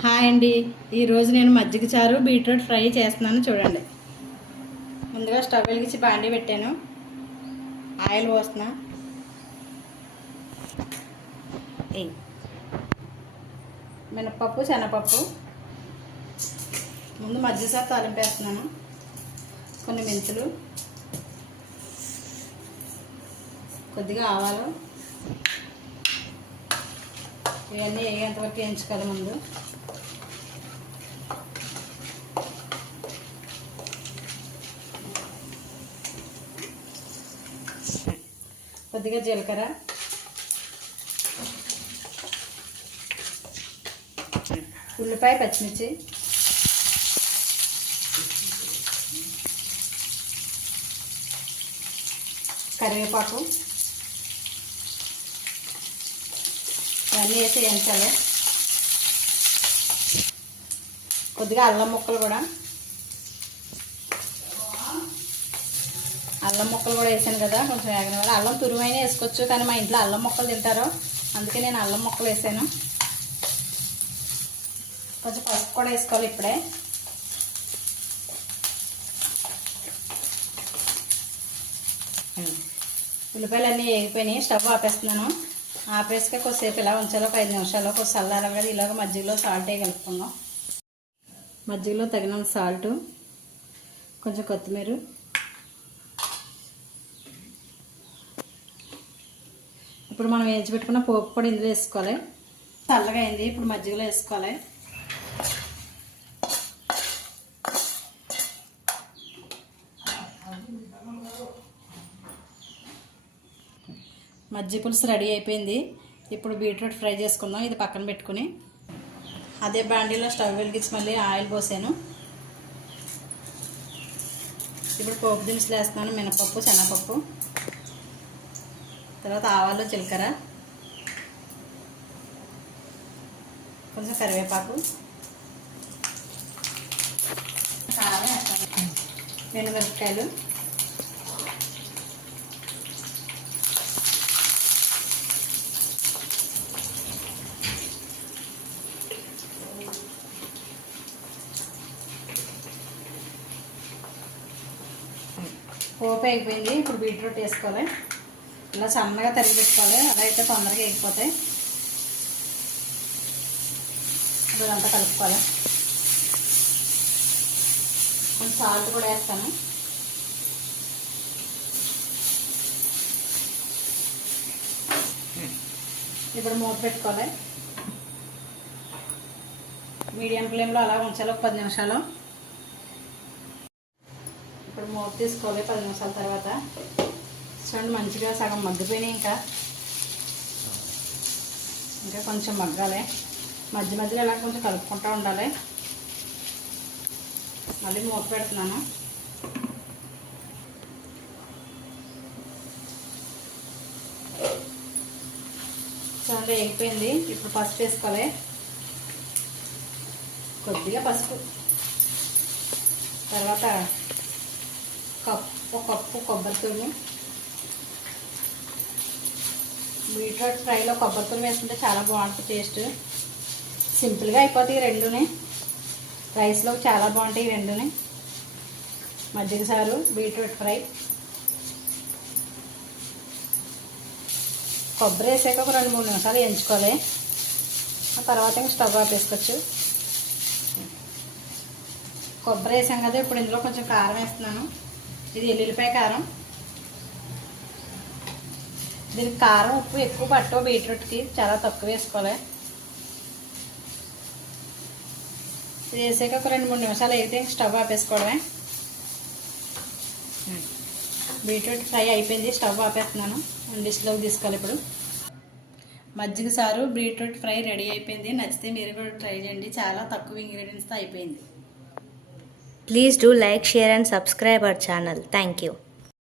Hi అండి. ఈరోజు నేను మజ్జిగ చారు బీట్రూట్ ఫ్రై చేస్తున్నాను చూడండి. ముందుగా స్టవ్ వెలిగించి బాండి పెట్టాను. ఆయిల్ పోస్తున్నా. ఏయ్. మినప్పప్పు శనగపప్పు. ముందు మజ్జిగ చారు తాలింపేస్తున్నాను. కొన్ని మెంతులు. కొద్దిగా ఆవాలు. ఇవన్నీ వేగేంత వరకు వేయించుకోవాలి ముందు. కొద్దిగా జీలకర్ర. ఉల్లిపాయ పచ్చిమిర్చి. కరివేపాకు. ఇవన్నీ వేసి వేయించాలి. కొద్దిగా అల్లం ముక్కలు కూడా. అల్లం ముక్కలు కూడా వేసాను కదా కొంచెం వేగన వల్ల అల్లం తురుమైనా వేసుకోవచ్చు కానీ మా ఇంట్లో అల్లం ముక్కలు తింటారు. అందుకే నేను అల్లం ముక్కలు వేసాను. కొంచెం పసుపు కూడా వేసుకోవాలి ఇప్పుడే. ఉల్లిపాయలు అన్నీ వేగిపోయినాయి స్టవ్ ఆపేస్తున్నాను. ఆపేసుక కొద్దిసేపు ఇలా ఉంచాలో ఒక ఐదు నిమిషాలు కొంచెం కూడా ఇలాగ మజ్జిగలో సాల్ట్ కలుపుకుందాం. మజ్జిగలో తగినంత సాల్ట్ కొంచెం కొత్తిమీర ఇప్పుడు మనం వేయించి పెట్టుకున్న పోపు కూడా ఇందులో వేసుకోవాలి. చల్లగా అయింది ఇప్పుడు మజ్జిగలో వేసుకోవాలి. మజ్జి పులుసు రెడీ అయిపోయింది. ఇప్పుడు బీట్రూట్ ఫ్రై చేసుకుందాం ఇది పక్కన పెట్టుకుని. అదే బాండీలో స్టవ్ వెలిగించి మళ్ళీ ఆయిల్ పోసాను. ఇప్పుడు పోపు దినుసులు వేస్తున్నాను మినపప్పు శనగపప్పు. తర్వాత ఆవాలు జీలకర్ర కొంచెం కరివేపాకు కారం వేస్తాను. పోపు అయిపోయింది. ఇప్పుడు బీట్రూట్ వేసుకోవాలి. ఇలా సన్నగా తరిగి పెట్టుకోవాలి అలా అయితే తొందరగా వేగిపోతాయి. ఇప్పుడు ఇదంతా కలుపుకోవాలి. కొంచెం సాల్ట్ కూడా వేస్తాను. ఇప్పుడు మూత పెట్టుకోవాలి. మీడియం ఫ్లేమ్లో అలా ఉంచాలి. ఒక పది నిమిషాలు. ఇప్పుడు మూత తీసుకోవాలి. పది నిమిషాల తర్వాత. చూడండి మంచిగా సగం మగ్గిపోయినాయి ఇంకా. ఇంకా కొంచెం మగ్గాలి. మధ్య మధ్యలో ఇలా కొంచెం కలుపుకుంటూ ఉండాలి. మళ్ళీ మూత పెడుతున్నాను. చూడండి ఎగిపోయింది ఇప్పుడు పసుపు వేసుకోవాలి. కొద్దిగా పసుపు. తర్వాత కప్పు కప్పు కొబ్బరి తురుము బీట్రూట్ ఫ్రైలో కొబ్బరి వేసుకుంటే చాలా బాగుంటుంది టేస్ట్. సింపుల్గా అయిపోతాయి రెండుని. రైస్లో చాలా బాగుంటాయి రెండుని. మజ్జిగ సారు బీట్రూట్ ఫ్రై. కొబ్బరి వేసాక ఒక రెండు మూడు నిమిషాలు ఎంచుకోవాలి. ఆ తర్వాత ఇంక స్టవ్ ఆపేసుకోవచ్చు కొబ్బరి వేసాం కదా ఇప్పుడు ఇందులో కొంచెం కారం వేస్తున్నాను. ఇది ఎల్లుల్లిపాయ కారం. దీనికి కారం ఉప్పు ఎక్కువ పట్టవు బీట్రూట్కి చాలా తక్కువ వేసుకోవాలి. ఇది వేసాక ఒక రెండు మూడు నిమిషాలు అయితే స్టవ్ ఆపేసుకోవడమే. బీట్రూట్ ఫ్రై అయిపోయింది స్టవ్ ఆపేస్తున్నాను. డిష్లోకి తీసుకోవాలి ఇప్పుడు. మజ్జిగ సారు బీట్రూట్ ఫ్రై రెడీ అయిపోయింది. నచ్చితే మీరు కూడా ట్రై చేయండి. చాలా తక్కువ ఇంగ్రీడియంట్స్తో అయిపోయింది. Please do like share and subscribe our channel thank you